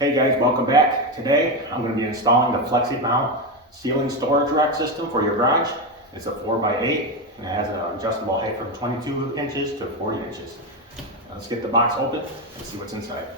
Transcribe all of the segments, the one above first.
Hey guys, welcome back. Today I'm going to be installing the Fleximount ceiling storage rack system for your garage. It's a 4x8 and it has an adjustable height from 22 inches to 40 inches. Let's get the box open and see what's inside.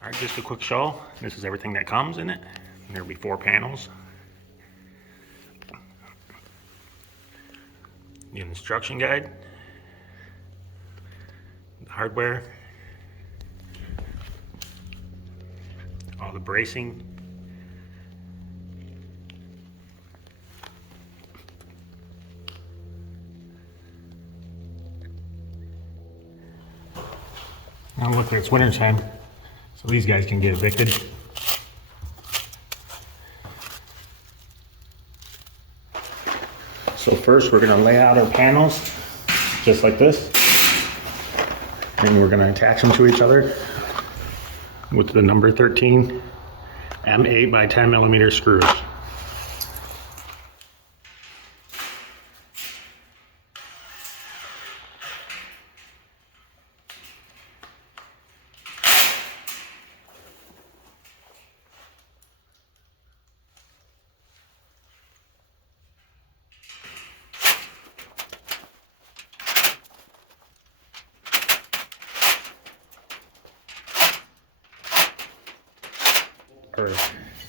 Alright, just a quick show. This is everything that comes in it. There'll be 4 panels. The instruction guide, the hardware, all the bracing, now look, it's winter time, so these guys can get evicted. So first we're going to lay out our panels just like this, and we're going to attach them to each other with the number 13 M8 by 10 millimeter screws.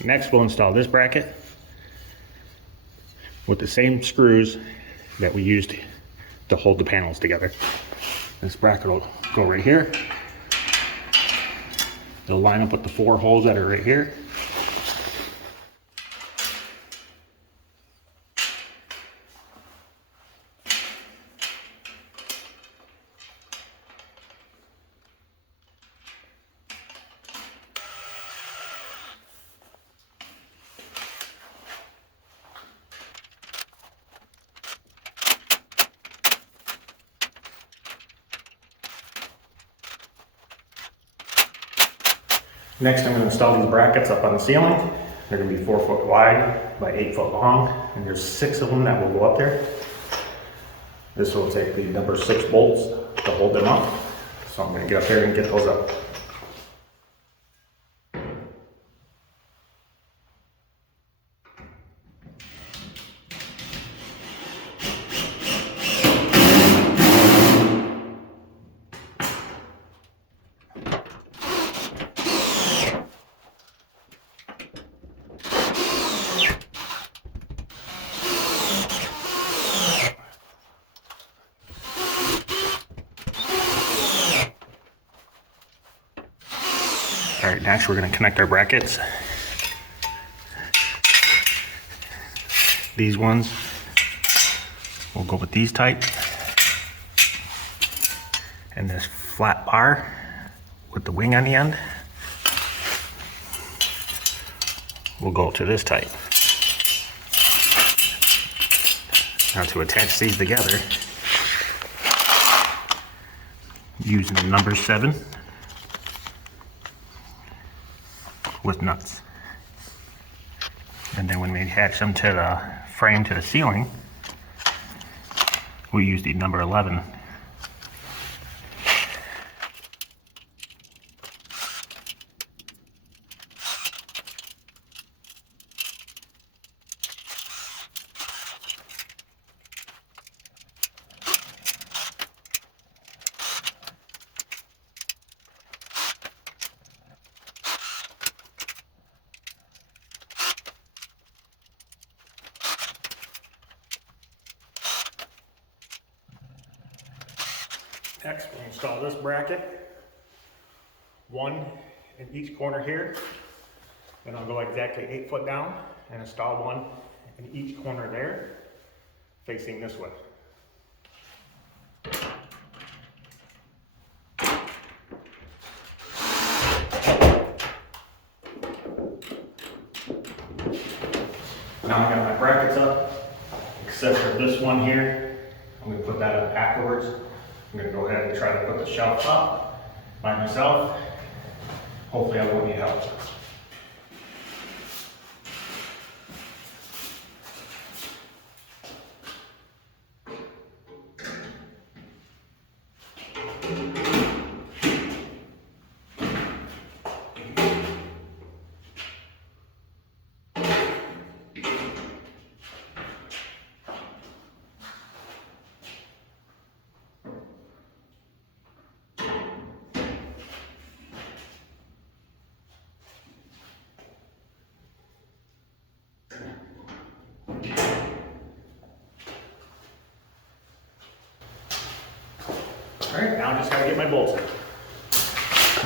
Next, we'll install this bracket with the same screws that we used to hold the panels together. This bracket will go right here. It'll line up with the 4 holes that are right here. Next, I'm going to install these brackets up on the ceiling. They're going to be 4 foot wide by 8 foot long, and there's 6 of them that will go up there. This will take the number 6 bolts to hold them up. So I'm going to get up there and get those up. All right, next we're going to connect our brackets. These ones will go with these type, and this flat bar with the wing on the end will go to this type. Now to attach these together, using the number 7 with nuts. And then when we attach them to the frame to the ceiling, we use the number 11. Next, we'll install this bracket, one in each corner here, Then I'll go exactly 8 foot down and install one in each corner there, facing this way. Now I got my brackets up, except for this one here. I'm going to put that up afterwards. I'm going to go ahead and try to put the shelf up by myself. Hopefully I won't need help. All right, now I just gotta get my bolts in.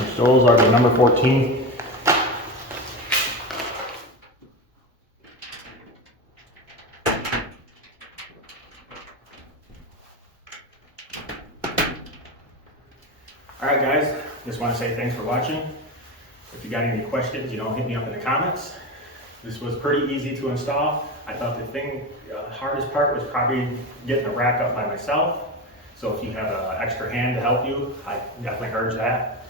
Which those are the number 14. All right, guys, just want to say thanks for watching. If you got any questions, hit me up in the comments. This was pretty easy to install. I thought the hardest part was probably getting the rack up by myself. So if you have an extra hand to help you, I definitely urge that.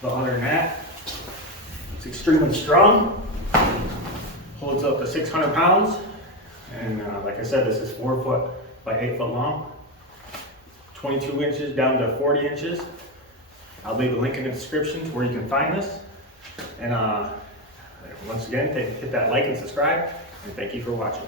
But other than that, it's extremely strong. Holds up to 600 pounds. And like I said, this is 4 foot by 8 foot long. 22 inches down to 40 inches. I'll leave a link in the description where you can find this. And once again, hit that like and subscribe. And thank you for watching.